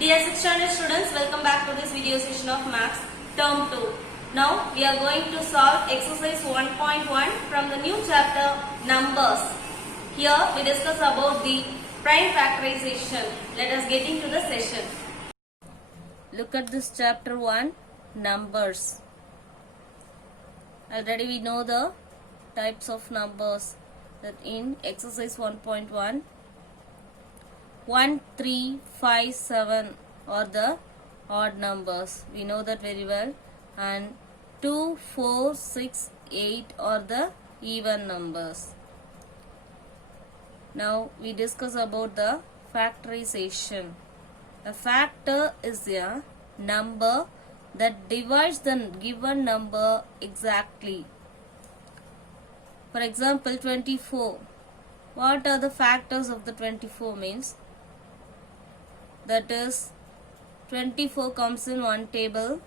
Dear 6th standard students, welcome back to this video session of Maths Term 2. Now we are going to solve exercise 1.1 from the new chapter Numbers. Here we discuss about the prime factorization. Let us get into the session. Look at this chapter 1, Numbers. Already we know the types of numbers that in exercise 1.1 1, 3, 5, 7 are the odd numbers. We know that very well. And 2, 4, 6, 8 are the even numbers. Now we discuss about the factorization. A factor is a number that divides the given number exactly. For example, 24. What are the factors of the 24 means? That is 24 comes in 1 table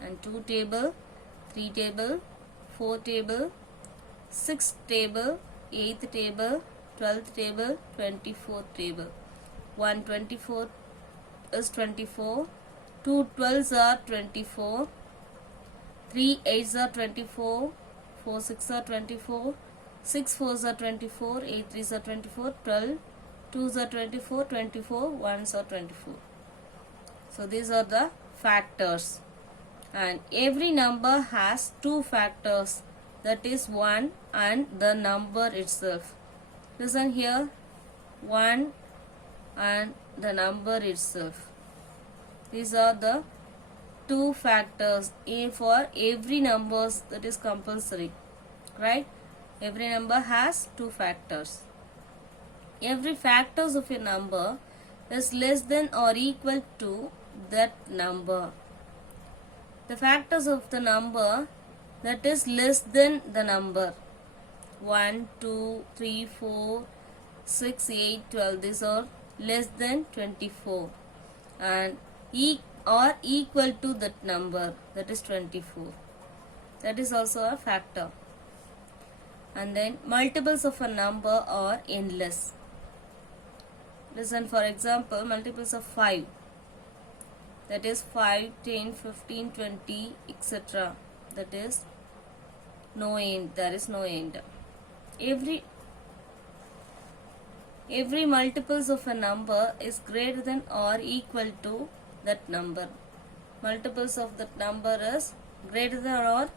and 2 table, 3 table, 4 table, 6 table, 8th table, 12th table, 24th table. 1 24 is 24, 2 12s are 24, 3 8s are 24, 4 6 are 24, 6 4s are 24, 8 3s are 24, 12 2s are 24, 24 1s are 24. So these are the factors, and every number has two factors, that is 1 and the number itself. Listen here, 1 and the number itself. These are the two factors for every numbers, that is compulsory, right? Every number has two factors. Every factors of a number is less than or equal to that number. The factors of the number that is less than the number 1, 2, 3, 4, 6, 8, 12, these are less than 24 and or equal to that number, that is 24. That is also a factor. And then multiples of a number are endless. Listen, for example, multiples of 5, that is 5, 10, 15, 20, etc. That is no end, there is no end. Every multiples of a number is greater than or equal to that number. Multiples of that number is greater than or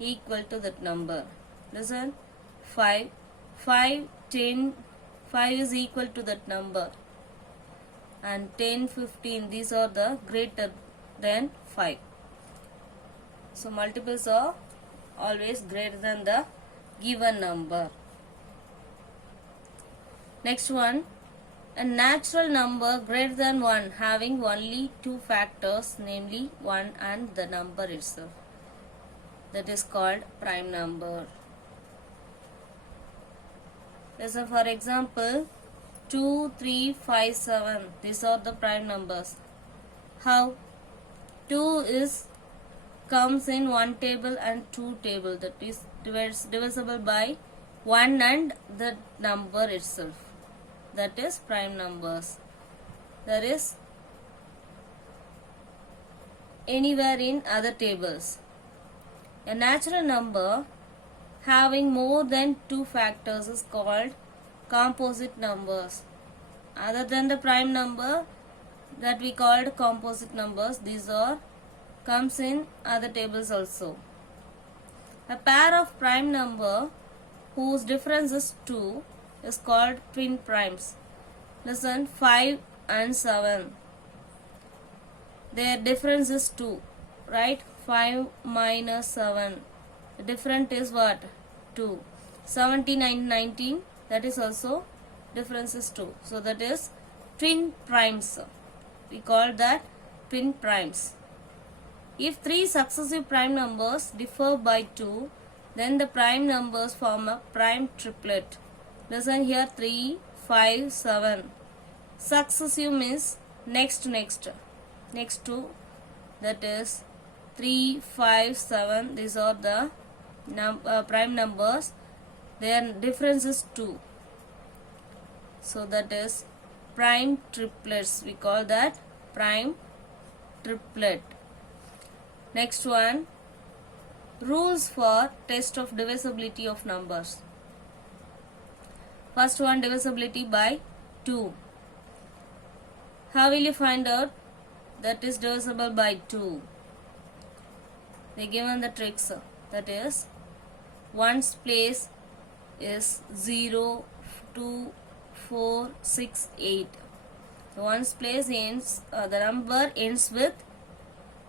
equal to that number. Listen, 5, 10, 5 is equal to that number, and 10, 15, these are the greater than 5. So multiples are always greater than the given number. Next one, a natural number greater than 1 having only two factors, namely 1 and the number itself. That is called prime number. Listen, for example, 2, 3, 5, 7. These are the prime numbers. How? 2 comes in 1 table and 2 table. That is divisible by 1 and the number itself. That is prime numbers. There is anywhere in other tables. A natural number having more than two factors is called composite numbers. Other than the prime number that we called composite numbers, these are comes in other tables also. A pair of prime number whose difference is 2 is called twin primes. Listen, 5 and 7. Their difference is 2, right? 5 minus 7. The difference is what? 2. 17 and 19, that is also difference is 2. So that is twin primes. We call that twin primes. If three successive prime numbers differ by 2, then the prime numbers form a prime triplet. Listen here, 3, 5, 7. Successive means next to, that is 3, 5, 7. These are the prime numbers. Their difference is 2. So that is prime triplets. We call that prime triplet. Next one, rules for test of divisibility of numbers. First one, divisibility by 2. How will you find out that is divisible by 2? They given the tricks, that is ones place is 0, 2, 4, 6, 8. The ones place ends, the number ends with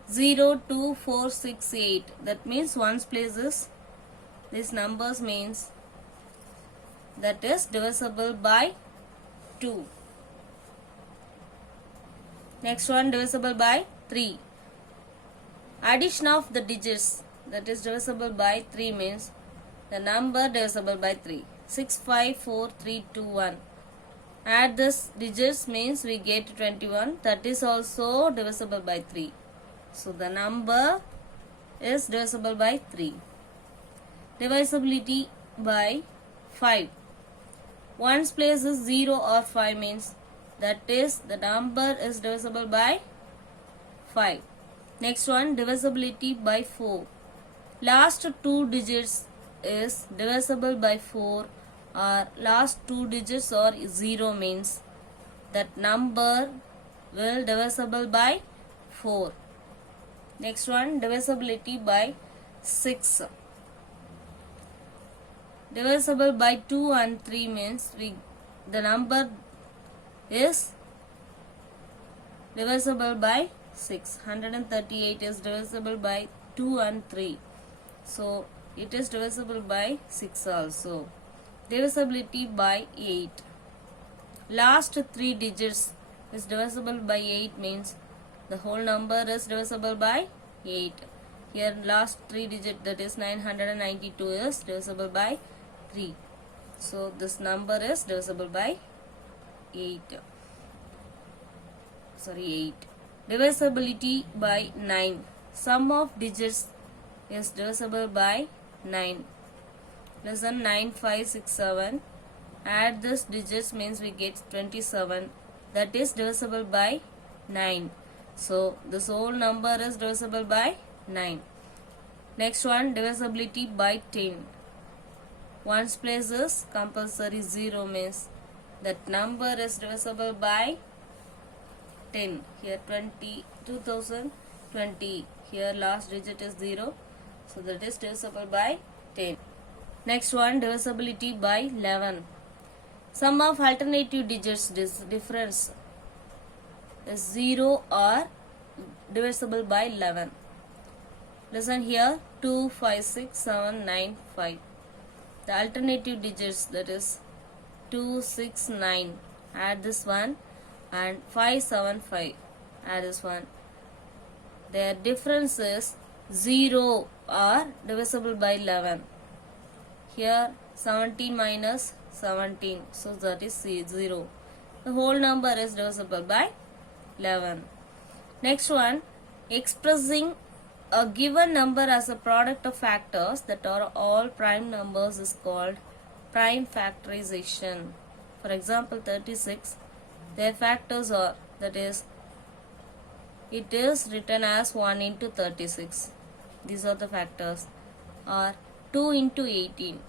0, 2, 4, 6, 8. That means ones place is, these numbers means that is divisible by 2. Next one, divisible by 3. Addition of the digits that is divisible by 3 means the number divisible by 3. 6, 5, 4, 3, 2, 1. Add this digits means we get 21. That is also divisible by 3. So the number is divisible by 3. Divisibility by 5. Ones place is 0 or 5 means that is the number is divisible by 5. Next one, divisibility by 4. Last 2 digits is divisible by 4 or last 2 digits or 0 means that number will divisible by 4. Next one, divisibility by 6. Divisible by 2 and 3 means the number is divisible by 6. 138 is divisible by 2 and 3. So it is divisible by 6 also. Divisibility by 8. Last 3 digits is divisible by 8 means the whole number is divisible by 8. Here last 3 digit that is 992 is divisible by 3. So this number is divisible by 8. 8. Divisibility by 9. Sum of digits is divisible by 9. Listen, 9, 5, 6, 7. Add this digits means we get 27. That is divisible by 9. So this whole number is divisible by 9. Next one, divisibility by 10. Ones place is compulsory 0 means that number is divisible by 10. Here 2020. Here last digit is 0. So that is divisible by 10. Next one, divisibility by 11. Sum of alternative digits difference is 0 or divisible by 11. Listen here, 2, 5, 6, 7, 9, 5. The alternative digits that is 2, 6, 9. Add this one and 5, 7, 5. Add this one. Their difference is 0 or divisible by 11. Here 17 minus 17. So that is 0. The whole number is divisible by 11. Next one, expressing a given number as a product of factors that are all prime numbers is called prime factorization. For example, 36, their factors are, that is, it is written as 1 into 36. These are the factors. Or 2 into 18.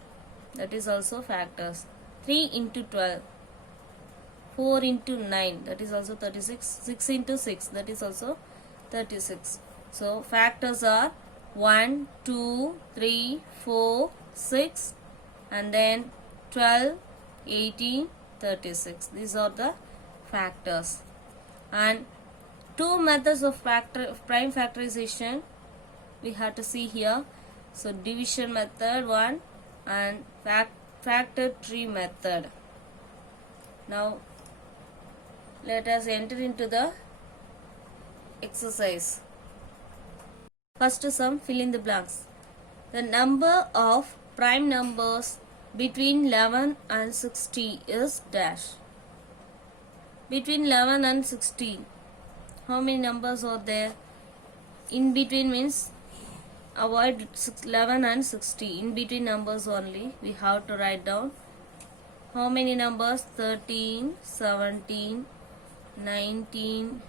That is also factors. 3 into 12. 4 into 9. That is also 36. 6 into 6. That is also 36. So factors are 1, 2, 3, 4, 6 and then 12, 18, 36. These are the factors. And two methods of prime factorization we have to see here. So division method 1 and factor tree method. Now let us enter into the exercise. First sum, fill in the blanks. The number of prime numbers between 11 and 60 is dash. Between 11 and 60, how many numbers are there? In between means avoid 11 and 60. In between numbers only we have to write down. How many numbers? 13, 17, 19,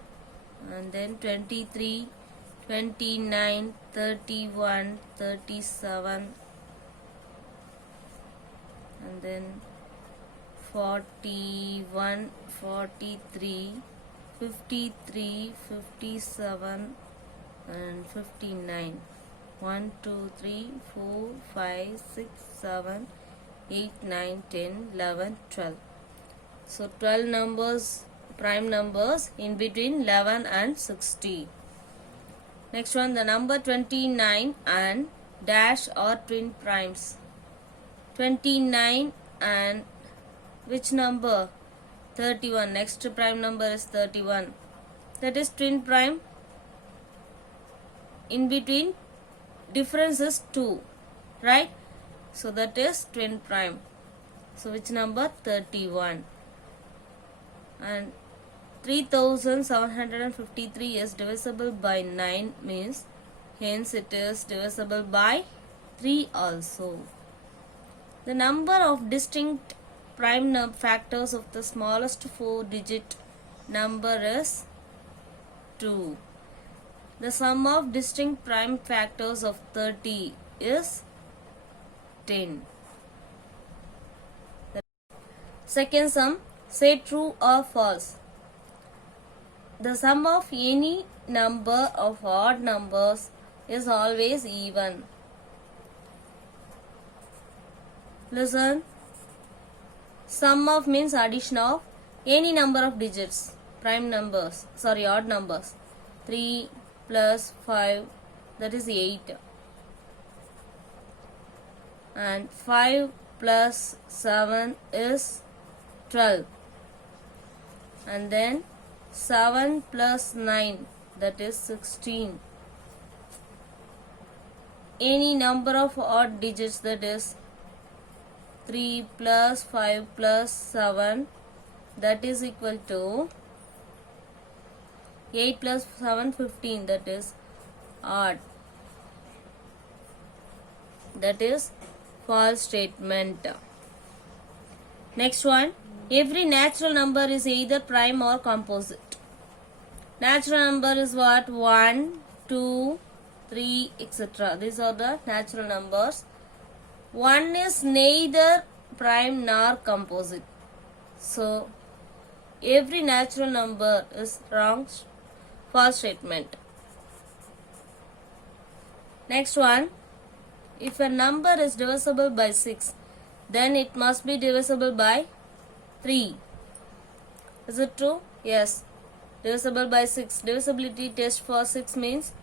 and then 23, 29, 31, 37, and then 41, 43, 53, 57, and 59. 1, 2, 3, 4, 5, 6, 7, 8, 9, 10, 11, 12. So 12 numbers, prime numbers in between 11 and 60. Next one, the number 29 and dash are twin primes. 29 and which number? 31. Next prime number is 31. That is twin prime. In between difference is 2, right? So that is twin prime. So which number? 31. And 3753 is divisible by 9 means hence it is divisible by 3 also. The number of distinct prime factors of the smallest 4-digit number is 2. The sum of distinct prime factors of 30 is 10. The second sum, say true or false. The sum of any number of odd numbers is always even. Listen. Sum of means addition of any number of digits, prime numbers, odd numbers. 3 plus 5, that is 8. And 5 plus 7 is 12. And then 7 plus 9, that is 16. Any number of odd digits, that is 3 plus 5 plus 7, that is equal to 8 plus 7, 15, that is odd. That is false statement. Next one, every natural number is either prime or composite. Natural number is what? 1, 2, 3, etc. These are the natural numbers. 1 is neither prime nor composite. So, every natural number is wrong, false statement. Next one, if a number is divisible by 6, then it must be divisible by 3. Is it true? Yes. Divisible by 6. Divisibility test for 6 means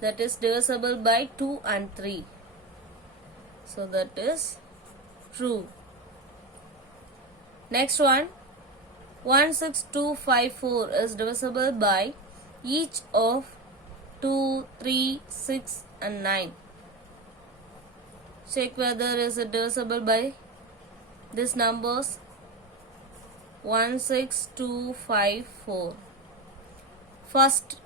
that is divisible by 2 and 3. So that is true. Next one, 16254 is divisible by each of 2, 3, 6 and 9. Check whether is it divisible by these numbers. 16254. First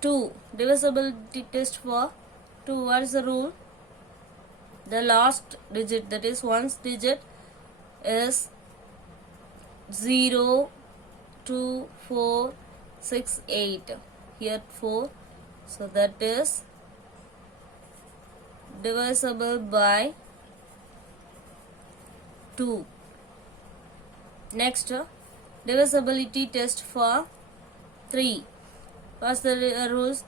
2, divisibility test for 2. What is the rule? The last digit, that is one's digit, is 0, 2, 4, 6, 8. Here 4. So that is divisible by 2. Next, divisibility test for 3. What's the rules?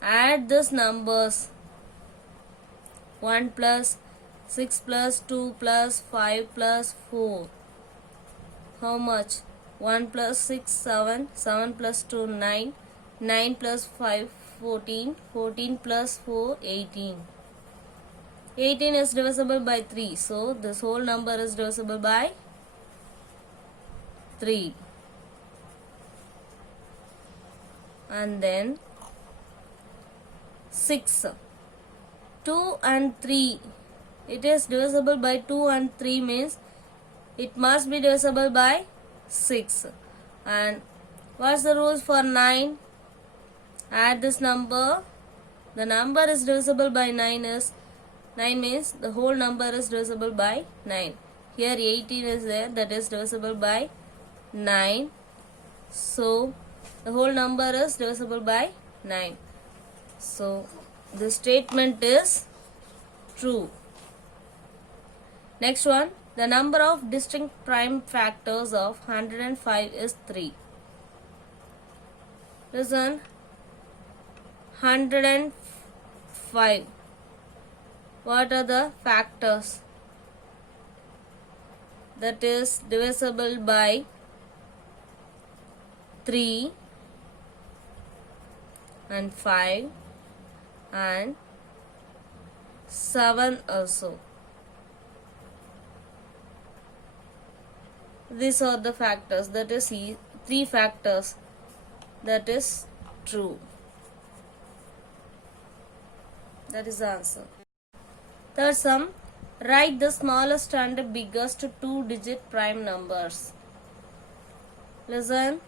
Add these numbers. 1 plus 6 plus 2 plus 5 plus 4. How much? 1 plus 6, 7. 7 plus 2, 9. 9 plus 5, 14. 14 plus 4, 18. 18 is divisible by 3. So, this whole number is divisible by 3. And then 6. 2 and 3. It is divisible by 2 and 3 means it must be divisible by 6. And what's the rules for 9? Add this number. The number is divisible by 9 is 9 means the whole number is divisible by 9. Here 18 is there, that is divisible by 9. So The whole number is divisible by 9. So the statement is true. Next one, the number of distinct prime factors of 105 is 3. Listen, 105. What are the factors? That is divisible by 3 and 5 and 7 also. These are the factors, that is 3 factors. That is true. That is the answer. Third sum, write the smallest and biggest 2-digit prime numbers. Listen.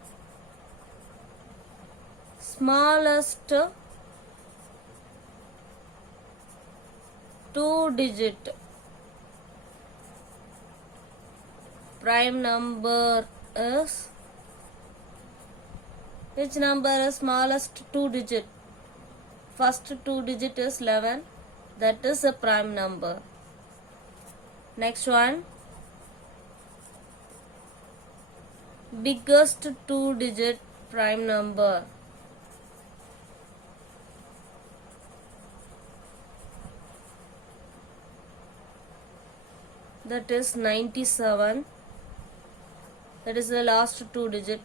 Smallest 2-digit prime number is, which number is smallest 2-digit? First 2-digit is 11, that is a prime number. Next one, biggest 2-digit prime number. That is 97. That is the last 2-digit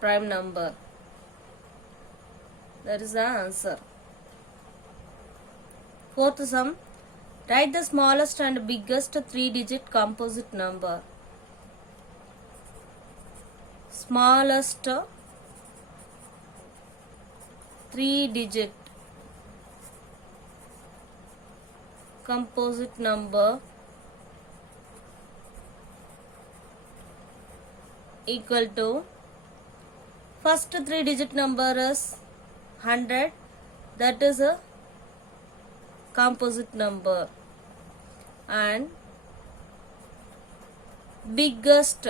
prime number. That is the answer. Fourth sum, write the smallest and biggest 3-digit composite number. Smallest 3-digit composite number equal to, first 3-digit number is 100, that is a composite number, and biggest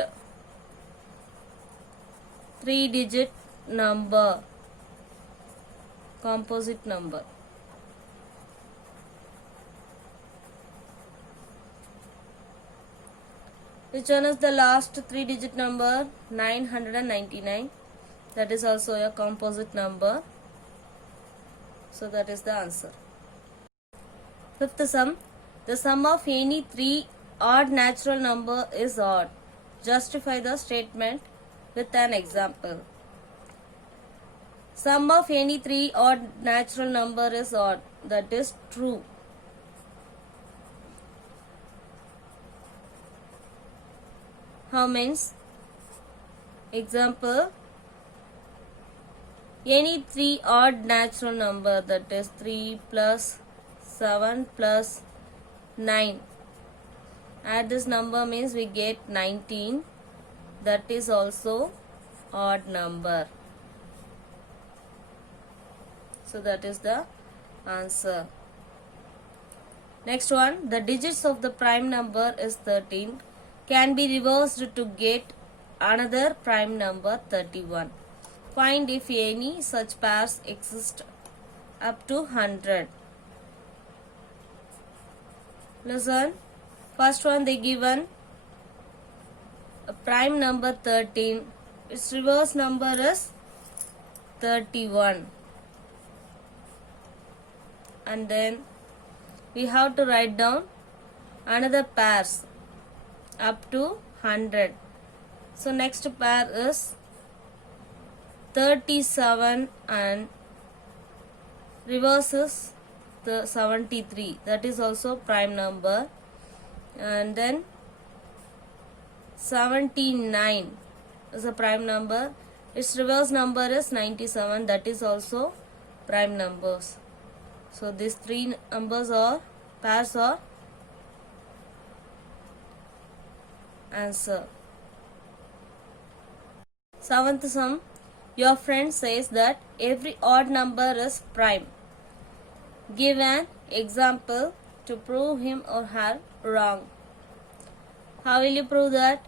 3-digit number, composite number. Which one is the last 3-digit number? 999. That is also a composite number. So that is the answer. Fifth sum, the sum of any 3 odd natural number is odd. Justify the statement with an example. Sum of any 3 odd natural number is odd. That is true. How means? Example, any 3 odd natural number, that is 3 plus 7 plus 9. Add this number means we get 19. That is also odd number. So that is the answer. Next one, the digits of the prime number is 13. Can be reversed to get another prime number 31. Find if any such pairs exist up to 100. Listen. First one, they given a prime number 13. Its reverse number is 31. And then we have to write down another pairs up to 100. So next pair is 37 and reverse is the 73. That is also prime number. And then 79 is a prime number. Its reverse number is 97. That is also prime numbers. So these 3 numbers or pairs are answer. Seventh sum, your friend says that every odd number is prime. Give an example to prove him or her wrong. How will you prove that?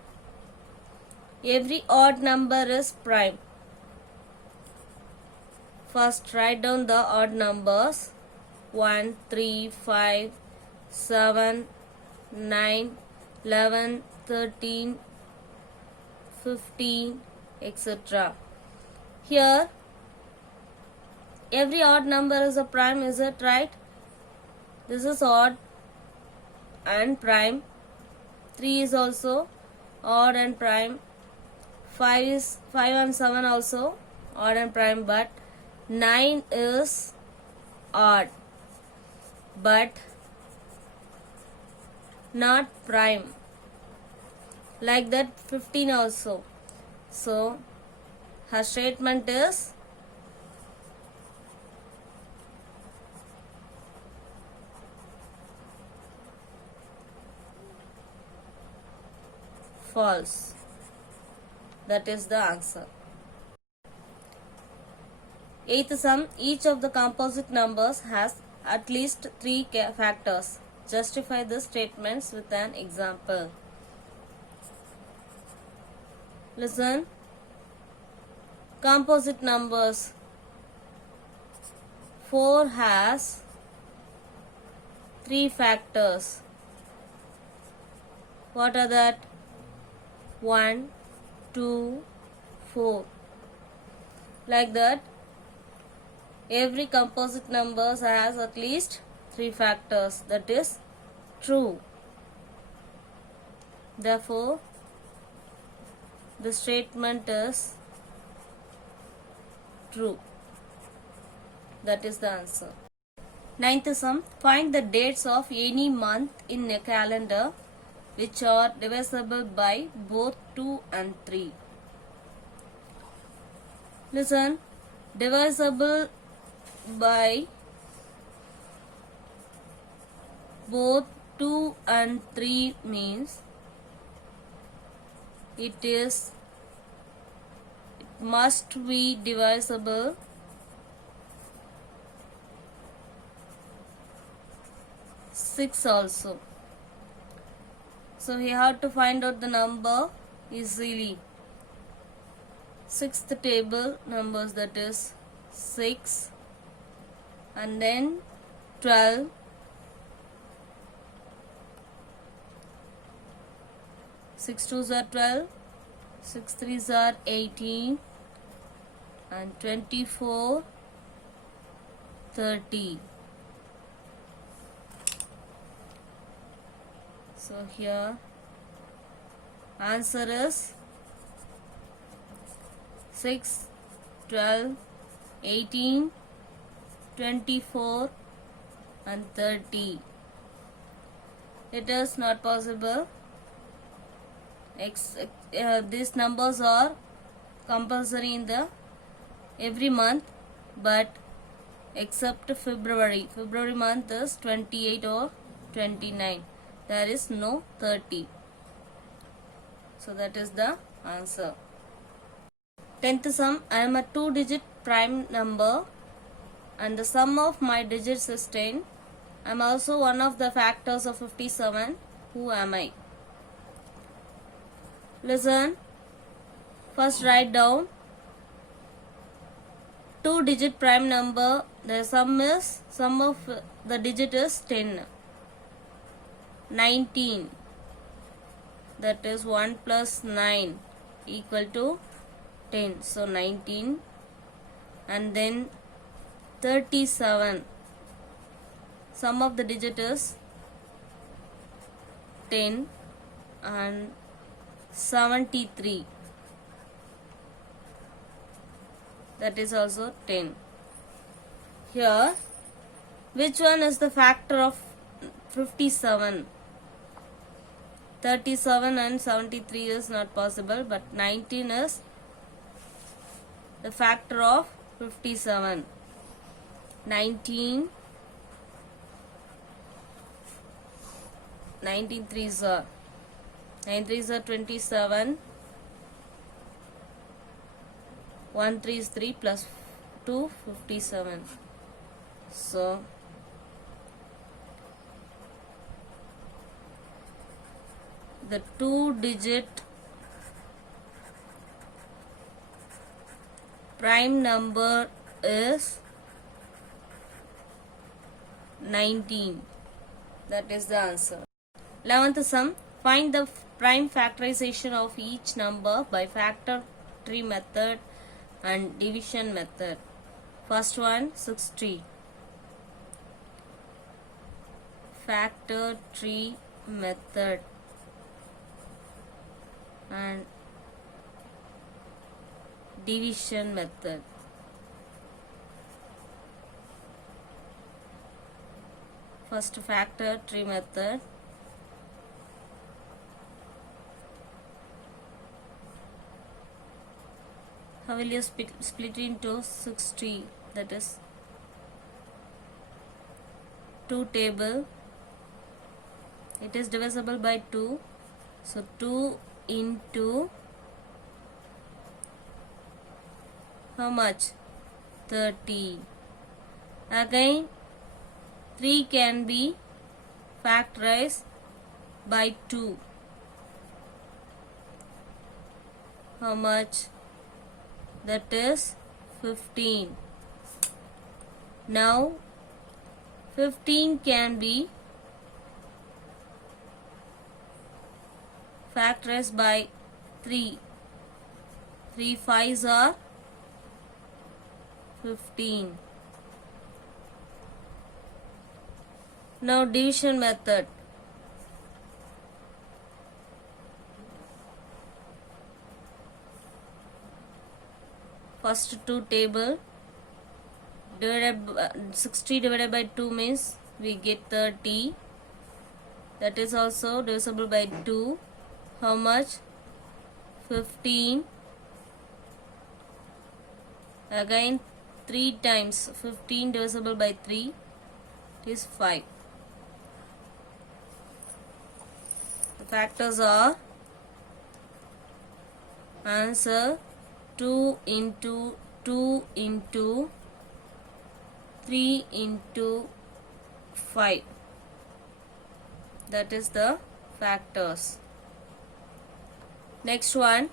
Every odd number is prime. First write down the odd numbers 1, 3, 5, 7, 9, 11, 13, 15, etc. Here every odd number is a prime, is it right? This is odd and prime. 3 is also odd and prime. 5 and 7 also odd and prime, but 9 is odd but not prime. Like that 15 also. So her statement is false. That is the answer. Eighth sum, each of the composite numbers has at least 3 factors. Justify the statements with an example. Listen. Composite numbers. 4 has 3 factors. What are that? 1, 2, 4. Like that, every composite numbers has at least 3 factors. That is true. Therefore, the statement is true. That is the answer. Ninth sum, find the dates of any month in a calendar which are divisible by both 2 and 3. Listen, divisible by both 2 and 3 means it must be divisible six also. So we have to find out the number easily. Sixth table numbers, that is 6 and then 12, 6 2s are 12, 6 3s are 18 and 24, 30. So here answer is 6, 12, 18, 24 and 30. It is not possible. These numbers are compulsory in the every month, but except February. February month is 28 or 29. There is no 30. So that is the answer. 10th sum, I am a 2-digit prime number and the sum of my digits is 10. I am also one of the factors of 57. Who am I? Listen. First write down 2-digit prime number. The sum of the digit is 10. 19. That is 1 plus 9 equal to 10. So 19. And then 37. Sum of the digit is 10 and 73. That is also 10. Here, which one is the factor of 57? 37 and 73 is not possible, but 19 is the factor of 57. 19 3s are 9 3s are 27. 1 3 is 3 plus 2 57. So the 2-digit prime number is 19. That is the answer. 11th sum. Find the prime factorization of each number by factor tree method and division method. First one, 60. Factor tree method and division method. First, factor tree method. How will you split into 60? That is 2 table. It is divisible by 2. So 2 into how much? 30. Again 3 can be factorized by 2. How much? That is 15. Now 15 can be factorized by 3. 3 5s are 15. Now division method. First 2 table divided by 60 divided by 2 means we get 30. That is also divisible by 2. How much? 15. Again 3 times 15 divisible by 3 is 5. The factors are answer 2 into 2 into 3 into 5. That is the factors. Next one,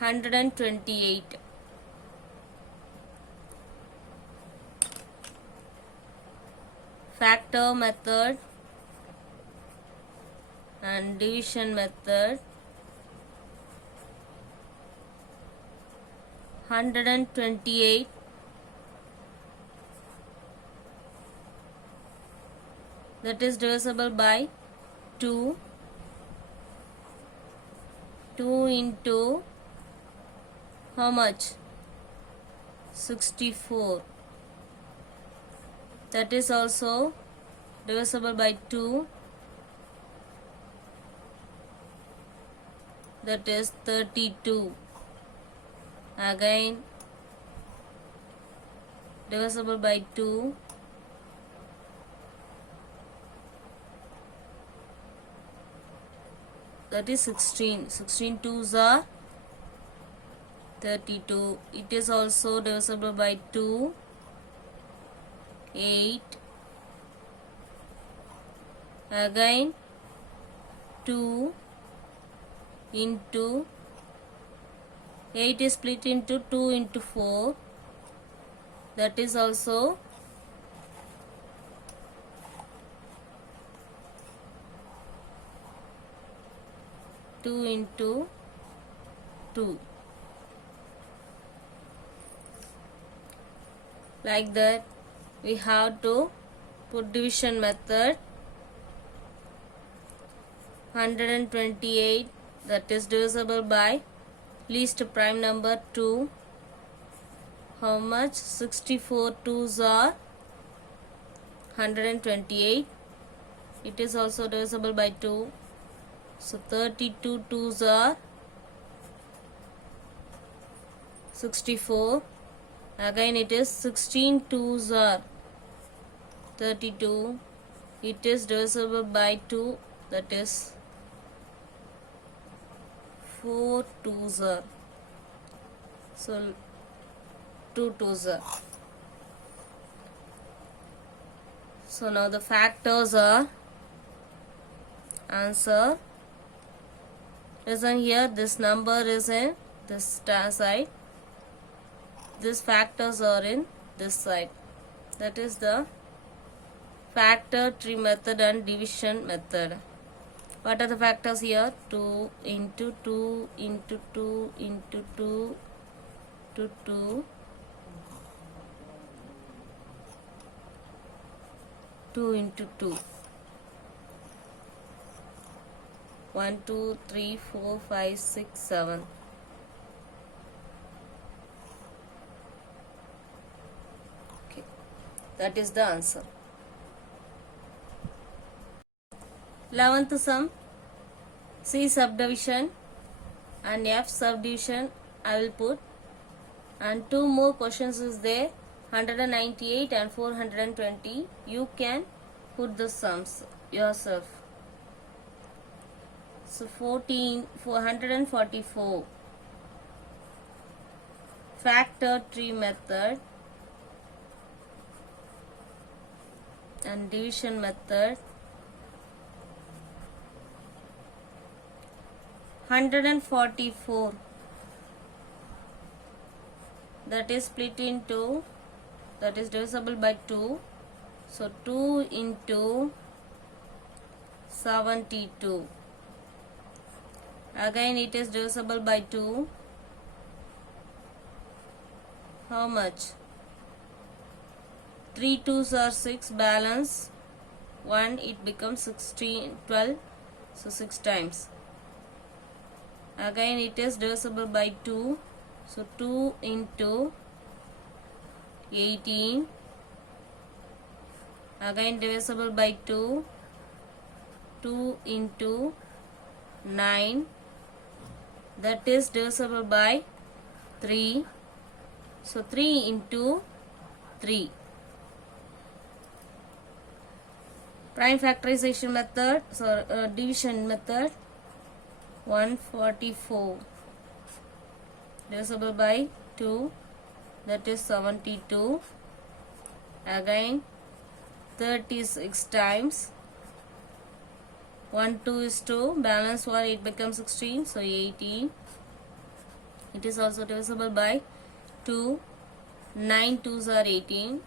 128. Factor method and division method. 128 that is divisible by 2. 2 into how much? 64. That is also divisible by 2. That is 32. Again divisible by 2. That is 16. 16 twos are 32. It is also divisible by 2. 8. Again 2 into 8 is split into 2 into 4. That is also two into 2. Like that we have to put division method. 128 that is divisible by least prime number 2. How much? 64 twos are 128. It is also divisible by 2. So 32 twos are 64. Again it is 16 twos are 32. It is divisible by 2. That is 4 twos are. So 2 twos are. So now the factors are answer. Listen here, this number is in this side. These factors are in this side. That is the factor tree method and division method. What are the factors here? 2 into 2 into 2 into 2 to 2, 2 into 2. 1, 2, 3, 4, 5, 6, 7. Okay, that is the answer. 11th sum, C subdivision and F subdivision I will put, and 2 more questions is there, 198 and 420. You can put the sums yourself. So 444, factor tree method and division method. 144, that is split into, that is divisible by 2. So 2 into 72. Again it is divisible by 2. How much? 3 2s are 6, balance 1, it becomes 16, 12. So 6 times. Again it is divisible by 2. So 2 into 18. Again divisible by 2. 2 into 9. That is divisible by 3. So 3 into 3. Prime factorization method, so division method. 144 divisible by 2, that is 72. Again 36 times. 1 2 is 2, balance 1, it becomes 16, so 18. It is also divisible by 2. 9 2s are 18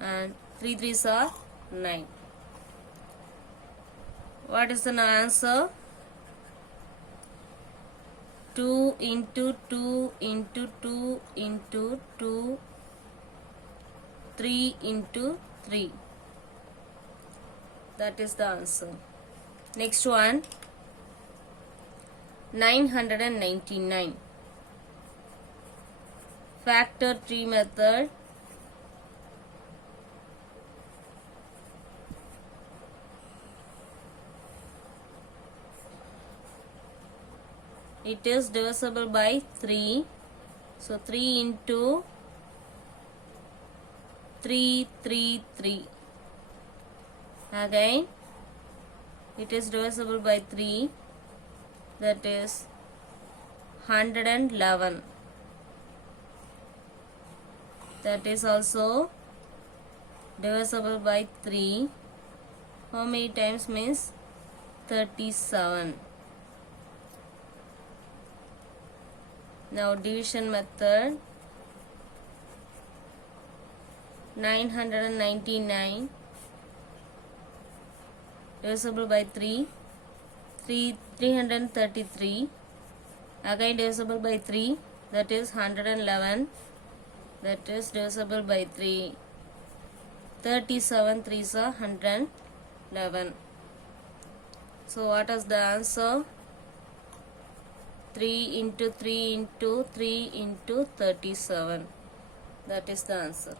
and 3 3s are 9. What is the answer? 2 into 2 into 2 into 2, 3 into 3. That is the answer. Next one, 999. Factor tree method. It is divisible by 3. So 3 into 3, 3, 3. Again, it is divisible by 3. That is 111. That is also divisible by 3. How many times means 37. Now division method. 999 divisible by 3. 333. Again divisible by 3. That is 111. That is divisible by 3. 37 3s are 111. So what is the answer? 3 into 3 into 3 into 37. That is the answer.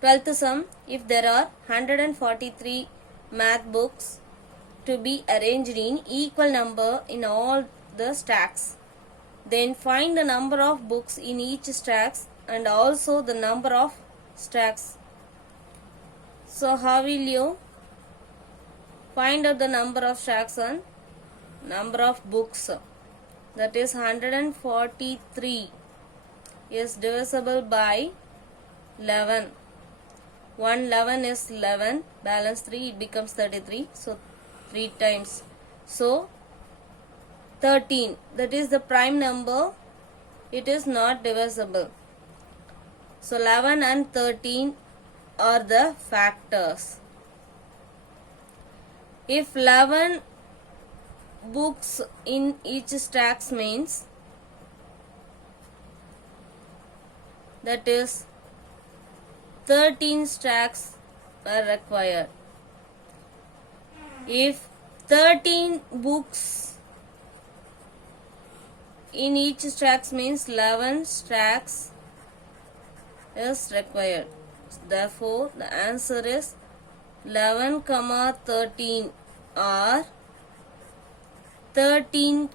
12th sum. If there are 143 math books to be arranged in equal number in all the stacks, then find the number of books in each stacks and also the number of stacks. So how will you find out the number of stacks and number of books? That is 143 is divisible by 11. 111 is 11, balance 3, it becomes 33. So 3 times. So 13, that is the prime number, it is not divisible. So 11 and 13 are the factors. If 11 books in each stacks means that is 13 stacks are required. If 13 books in each stacks means 11 stacks is required. Therefore, the answer is 11, 13 or 13,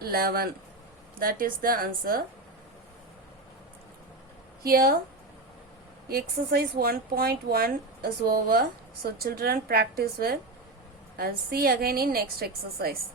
11. That is the answer. Here, exercise 1.1 is over. So, children practice well. I'll see again in next exercise.